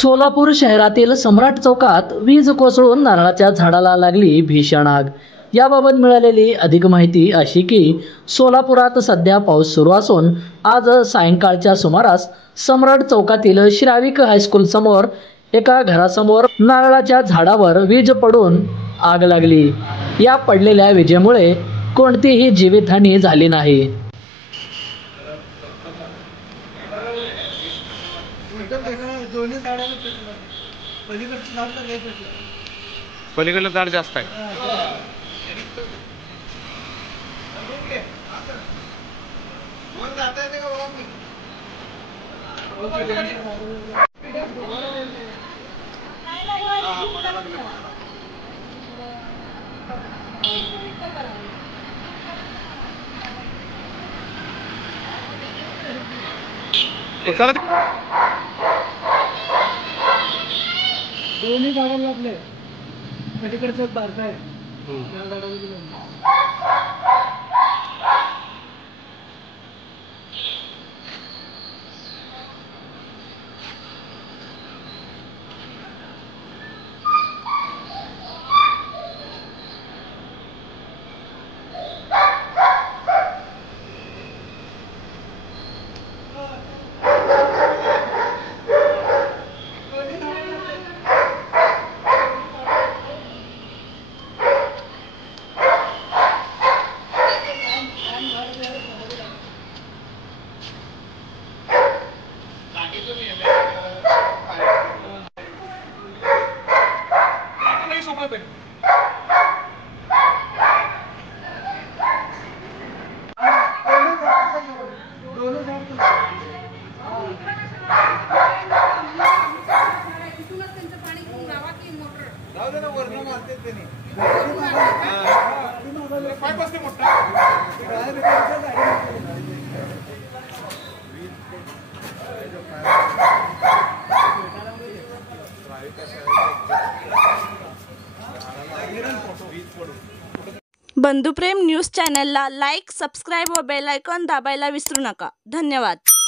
सोलापूर शहरातील सम्राट चौकात वीज कोसळून नारळाच्या झाडाला लागली भीषण आग। याबाबत मिळालेली अधिक माहिती अशी की सोलापुरात सध्या पाऊस सुरू असून आज सायंकाळच्या सुमारास सम्राट चौकातील श्राविक हायस्कूल समोर एका घरासमोर नारळाच्या झाडावर वीज पडून आग लागली। या पडलेल्या विजेमुळे कोणतीही जीवितहानी झाली नाही। पलीकडलं झाड जास्त आहे। दोन्ही झाडाला लागले, पलीकडचं एक बारका आहे त्या झाडाला गेलं। बंधुप्रेम न्यूज चॅनलला लाईक, सबस्क्राईब व बेल आयकॉन दाबायला विसरू नका। धन्यवाद।